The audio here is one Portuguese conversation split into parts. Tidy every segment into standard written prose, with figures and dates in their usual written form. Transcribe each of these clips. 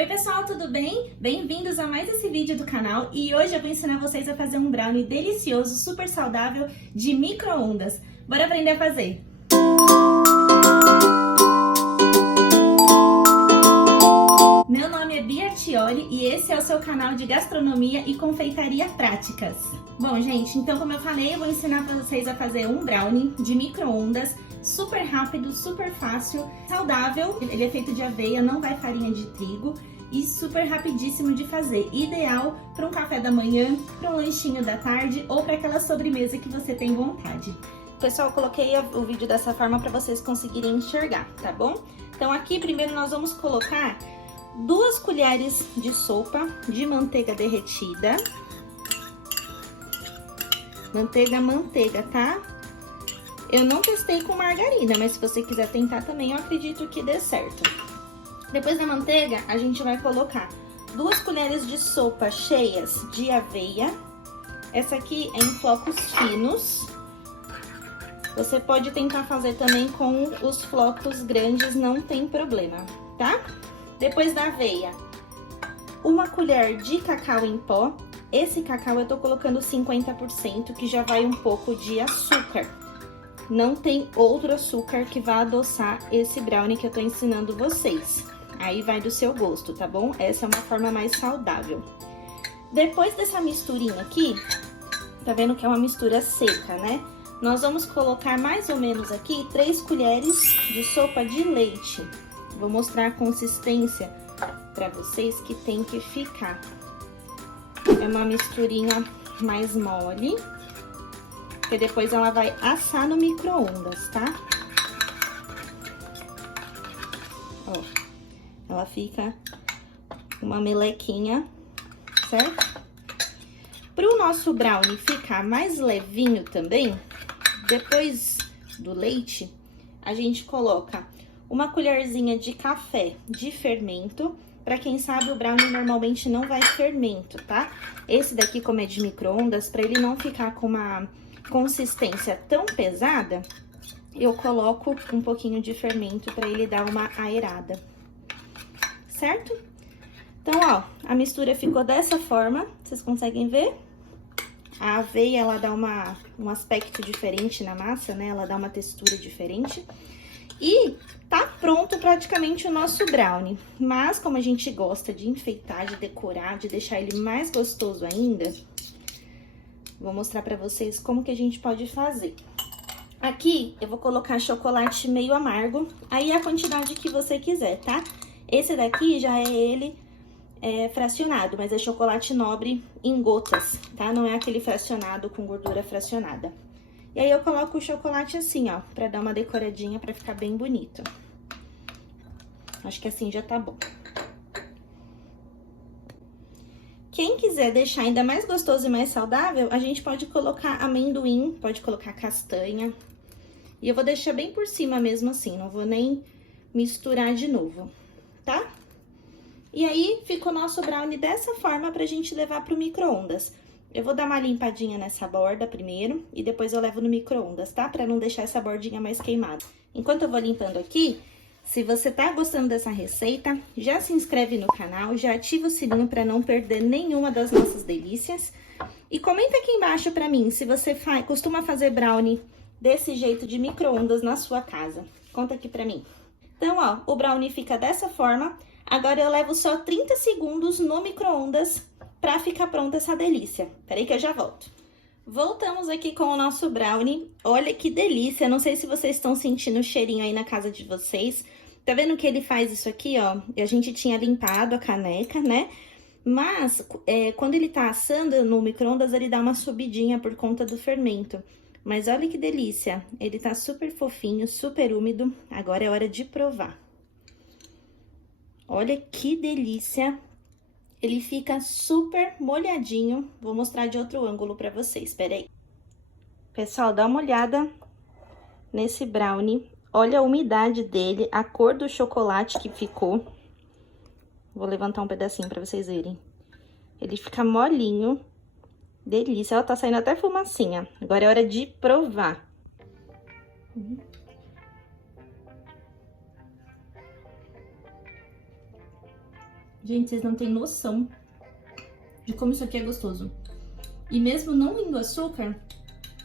Oi pessoal, tudo bem? Bem-vindos a mais esse vídeo do canal e hoje eu vou ensinar vocês a fazer um brownie delicioso, super saudável de micro-ondas. Bora aprender a fazer! Meu nome é Bia Artioli e esse é o seu canal de gastronomia e confeitaria práticas. Bom, gente, então como eu falei, eu vou ensinar para vocês a fazer um brownie de micro-ondas, super rápido, super fácil, saudável. Ele é feito de aveia, não vai farinha de trigo e super rapidíssimo de fazer. Ideal para um café da manhã, para um lanchinho da tarde ou para aquela sobremesa que você tem vontade. Pessoal, eu coloquei o vídeo dessa forma para vocês conseguirem enxergar, tá bom? Então aqui primeiro nós vamos colocar 2 colheres de sopa de manteiga derretida. Manteiga, tá? Eu não testei com margarina, mas se você quiser tentar também, eu acredito que dê certo. Depois da manteiga, a gente vai colocar 2 colheres de sopa cheias de aveia. Essa aqui é em flocos finos. Você pode tentar fazer também com os flocos grandes, não tem problema, tá? Depois da aveia, 1 colher de cacau em pó. Esse cacau eu tô colocando 50%, que já vai um pouco de açúcar. Não tem outro açúcar que vá adoçar esse brownie que eu tô ensinando vocês. Aí vai do seu gosto, tá bom? Essa é uma forma mais saudável. Depois dessa misturinha aqui, tá vendo que é uma mistura seca, né? Nós vamos colocar mais ou menos aqui 3 colheres de sopa de leite. Vou mostrar a consistência pra vocês que tem que ficar. É uma misturinha mais mole, que depois ela vai assar no micro-ondas, tá? Ó, ela fica uma melequinha, certo? Pro nosso brownie ficar mais levinho também, depois do leite, a gente coloca 1 colherzinha de café de fermento. Pra quem sabe, o brownie normalmente não vai fermento, tá? Esse daqui, como é de micro-ondas, pra ele não ficar com uma consistência tão pesada, eu coloco um pouquinho de fermento pra ele dar uma aerada, certo? Então, ó, a mistura ficou dessa forma, vocês conseguem ver? A aveia, ela dá um aspecto diferente na massa, né? Ela dá uma textura diferente. E tá pronto praticamente o nosso brownie. Mas como a gente gosta de enfeitar, de decorar, de deixar ele mais gostoso ainda, vou mostrar pra vocês como que a gente pode fazer. Aqui eu vou colocar chocolate meio amargo, aí a quantidade que você quiser, tá? Esse daqui já é ele fracionado, mas é chocolate nobre em gotas, tá? Não é aquele fracionado com gordura fracionada. E aí eu coloco o chocolate assim, ó, pra dar uma decoradinha, pra ficar bem bonito. Acho que assim já tá bom. Quem quiser deixar ainda mais gostoso e mais saudável, a gente pode colocar amendoim, pode colocar castanha. E eu vou deixar bem por cima mesmo assim, não vou nem misturar de novo, tá? E aí, fica o nosso brownie dessa forma pra gente levar pro micro-ondas. Eu vou dar uma limpadinha nessa borda primeiro e depois eu levo no micro-ondas, tá? Pra não deixar essa bordinha mais queimada. Enquanto eu vou limpando aqui, se você tá gostando dessa receita, já se inscreve no canal, já ativa o sininho pra não perder nenhuma das nossas delícias. E comenta aqui embaixo pra mim se você costuma fazer brownie desse jeito de micro-ondas na sua casa. Conta aqui pra mim. Então, ó, o brownie fica dessa forma. Agora eu levo só 30 segundos no micro-ondas pra ficar pronta essa delícia. Peraí que eu já volto. Voltamos aqui com o nosso brownie. Olha que delícia, não sei se vocês estão sentindo o cheirinho aí na casa de vocês. Tá vendo que ele faz isso aqui, ó? A gente tinha limpado a caneca, né? Mas, quando ele tá assando no micro-ondas, ele dá uma subidinha por conta do fermento. Mas olha que delícia, ele tá super fofinho, super úmido. Agora é hora de provar. Olha que delícia! Ele fica super molhadinho. Vou mostrar de outro ângulo pra vocês, peraí. Pessoal, dá uma olhada nesse brownie. Olha a umidade dele, a cor do chocolate que ficou. Vou levantar um pedacinho pra vocês verem. Ele fica molinho. Delícia, ó, tá saindo até fumacinha. Agora é hora de provar. Gente, vocês não têm noção de como isso aqui é gostoso. E mesmo não indo açúcar,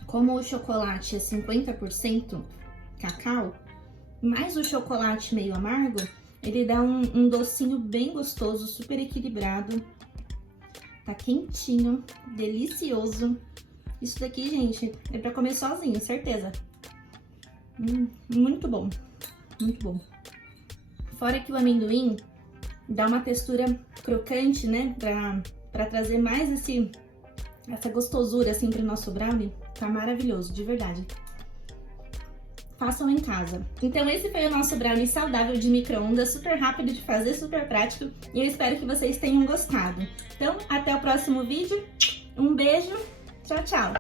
como o chocolate é 50% cacau, mais o chocolate meio amargo, ele dá um docinho bem gostoso, super equilibrado. Tá quentinho, delicioso. Isso daqui, gente, é pra comer sozinho, certeza. Muito bom, muito bom. Fora que o amendoim dá uma textura crocante, né? Pra trazer mais essa gostosura, assim, pro nosso brownie. Tá maravilhoso, de verdade. Façam em casa. Então esse foi o nosso brownie saudável de micro-ondas, super rápido de fazer, super prático. E eu espero que vocês tenham gostado. Então, até o próximo vídeo. Um beijo. Tchau, tchau.